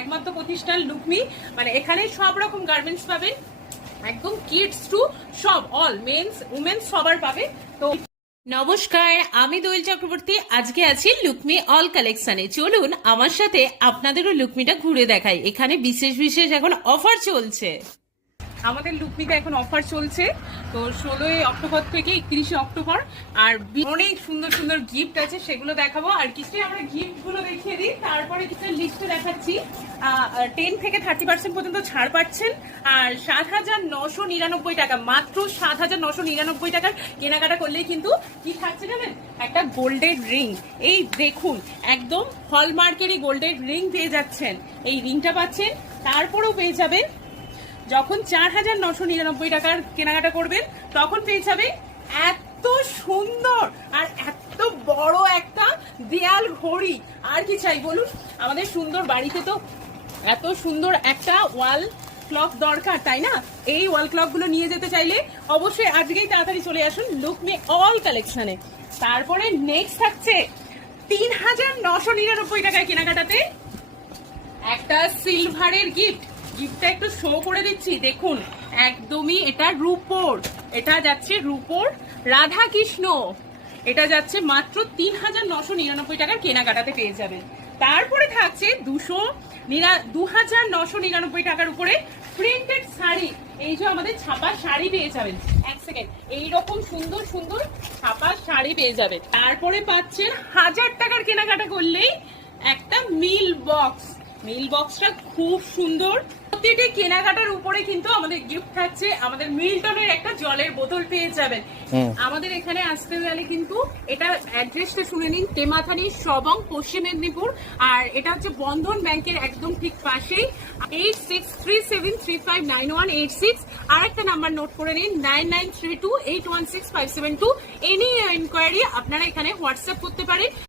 একমাত্র প্রতিষ্ঠান লুকমি। মানে এখানে সব রকম গার্মেন্টস পাবেন, একদম কিডস টু সব, অল মেন্স উমেন্স সবার পাবে। তো নমস্কার, আমি দোয়েল চক্রবর্তী। আজকে আছি লুকমি অল কালেকশনে। চলুন আমার সাথে আপনাদেরও লুকমিটা ঘুরে দেখাই। এখানে বিশেষ বিশেষ এখন অফার চলছে। আমাদের লুকমিতে এখন অফার চলছে, তো 16 অক্টোবর থেকে 31 অক্টোবর। আর অনেক সুন্দর সুন্দর গিফট আছে, সেগুলো দেখাবো। আর কিছু আমরা গিফট গুলো দেখিয়ে দিই, তারপরে কিছু লিস্টে দেখাচ্ছি। 10 থেকে 30% পর্যন্ত ছাড় পাচ্ছেন। আর 7,999 টাকা, মাত্র 7,999 টাকার কেনাকাটা করলেই কিন্তু কি থাকছে জানেন, একটা গোল্ডের রিং। এই দেখুন, একদম হলমার্কেরই গোল্ডের রিং পেয়ে যাচ্ছেন। এই রিংটা পাচ্ছেন, তারপরেও পেয়ে যাবেন যখন 4,999 টাকার কেনাকাটা করবেন, তখন পেয়ে যাবে এত সুন্দর আর এত বড় একটা দেয়াল ঘড়ি। আর কি চাই বলুন, আমাদের সুন্দর বাড়িতে তো এত সুন্দর একটা ওয়াল ক্লক দরকার, তাই না? এই ওয়াল ক্লক গুলো নিয়ে যেতে চাইলে অবশ্যই আজকেই তাড়াতাড়ি চলে আসুন লুকমি অল কালেকশনে। তারপরে নেক্সট থাকছে 3,999 টাকায় কেনাকাটাতে একটা সিলভারের গিফট। গিফটটা একটু শো করে দিচ্ছি, দেখুন একদমই এটা রূপোর, এটা যাচ্ছে রূপোর রাধা কৃষ্ণ। এটা যাচ্ছে মাত্র 3,999 টাকার কেনাকাটাতে পেয়ে যাবেন। তারপরে থাকছে 2,999 টাকার উপরে প্রিন্টেড শাড়ি। এই যে আমাদের ছাপা শাড়ি পেয়ে যাবেন, এক সেকেন্ড, এইরকম সুন্দর সুন্দর ছাপা শাড়ি পেয়ে যাবেন। তারপরে পাচ্ছেন 1,000 টাকার কেনাকাটা করলেই একটা মিল বক্স। মিল বক্সটা খুব সুন্দর। প্রতিটি কেনাকাটার উপরে কিন্তু আমাদের গিফট থাকছে। আমাদের মিল্টনের একটা জলের বোতল পেয়ে যাবেন। আমাদের এখানে আসতে গেলে কিন্তু এটা অ্যাড্রেসটা শুনে নিন, টেমাথানি সবং, পশ্চিম মেদিনীপুর। আর এটা হচ্ছে বন্ধন ব্যাংকের একদম ঠিক পাশেই। 8637359186। আর একটা নাম্বার নোট করে নিন, 9932816572। এনি এনকোয়ারি আপনারা এখানে হোয়াটসঅ্যাপ করতে পারেন।